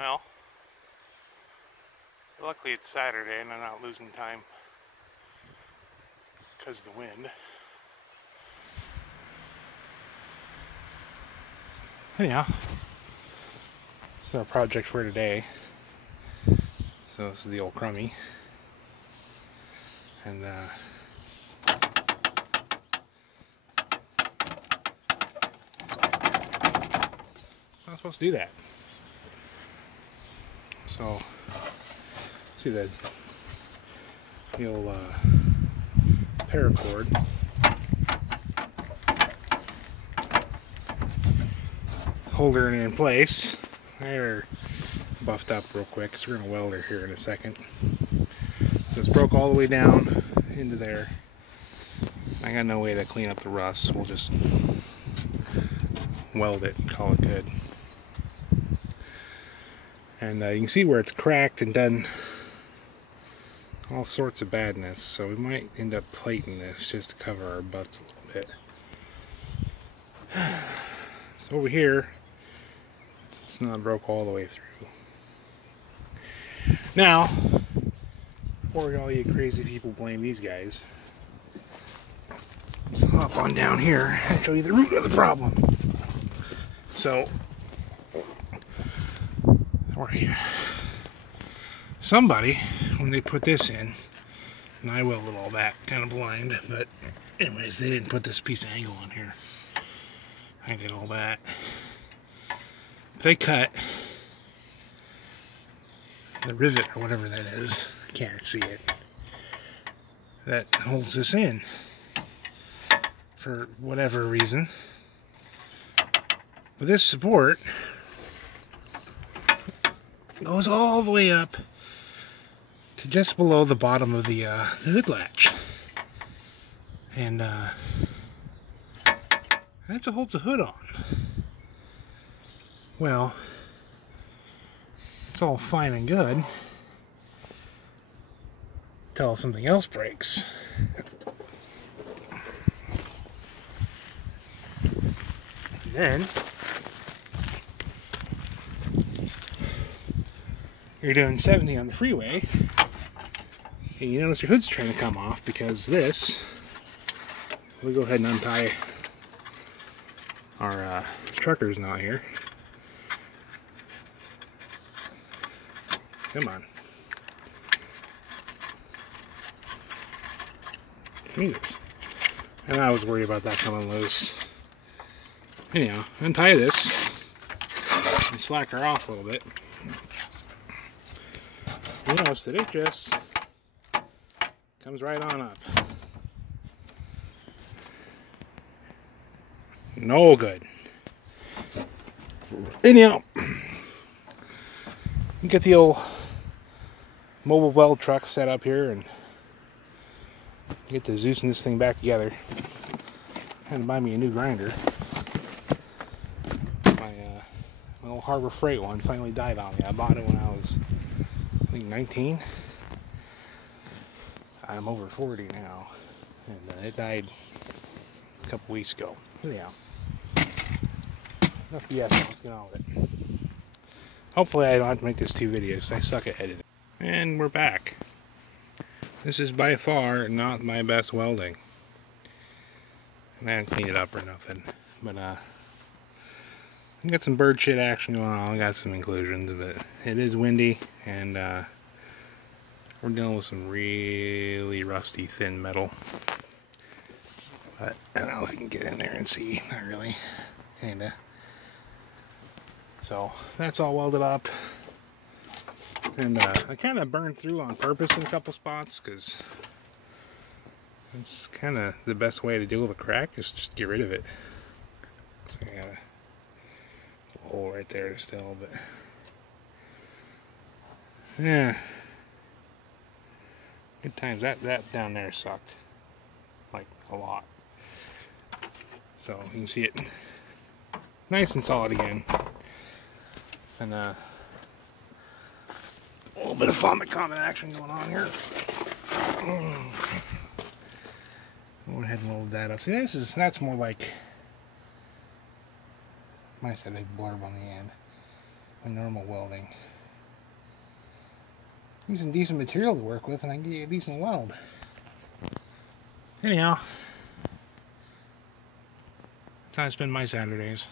Well, luckily it's Saturday and I'm not losing time because of the wind. Anyhow, this is our project for today. So this is the old Crummy. And it's not supposed to do that. So, see that the old paracord. Holder it in place. They're buffed up real quick because we're going to weld her here in a second. So it's broke all the way down into there. I got no way to clean up the rust, so we'll just weld it and call it good. And you can see where it's cracked and done all sorts of badness, so we might end up plating this just to cover our butts a little bit. Over here, it's not broke all the way through. Now, before all you crazy people blame these guys, let's hop on down here and show you the root of the problem. So, somebody, when they put this in, and I welded all that, kind of blind, but anyways, they didn't put this piece of angle on here. I did all that. If they cut the rivet or whatever that is, I can't see it, that holds this in for whatever reason. But this support goes all the way up to just below the bottom of the hood latch. And that's what holds the hood on. Well, it's all fine and good until something else breaks. And then you're doing 70 on the freeway and you notice your hood's trying to come off because this, we'll go ahead and untie our trucker's knot here. Come on. Jesus. And I was worried about that coming loose. Anyhow, untie this and slack her off a little bit. You notice that it just comes right on up. No good. Anyhow, get the old mobile weld truck set up here and get to Zeusing this thing back together. Had to buy me a new grinder. My old Harbor Freight one finally died on me. I bought it when I was, I think, 19. I'm over 40 now, and it died a couple weeks ago. Anyhow, enough BS. Let's get on with it. Hopefully I don't have to make this 2 videos. I suck at editing. And we're back. This is by far not my best welding. And I haven't cleaned it up or nothing. But I got some bird shit action going on. I got some inclusions, but it is windy and we're dealing with some really rusty thin metal. But I don't know if you can get in there and see. Not really. Kinda. So that's all welded up, and I kind of burned through on purpose in a couple spots because it's kind of the best way to deal with a crack is just get rid of it. So I got a hole right there still, but yeah, good times. That down there sucked like a lot. So you can see it nice and solid again. And a little bit of vomit comet action going on here. Go ahead and load that up. See, that's more like, I said a blurb on the end. my normal welding. Using decent material to work with, and I can get a decent weld. Anyhow, that's how I spend my Saturdays.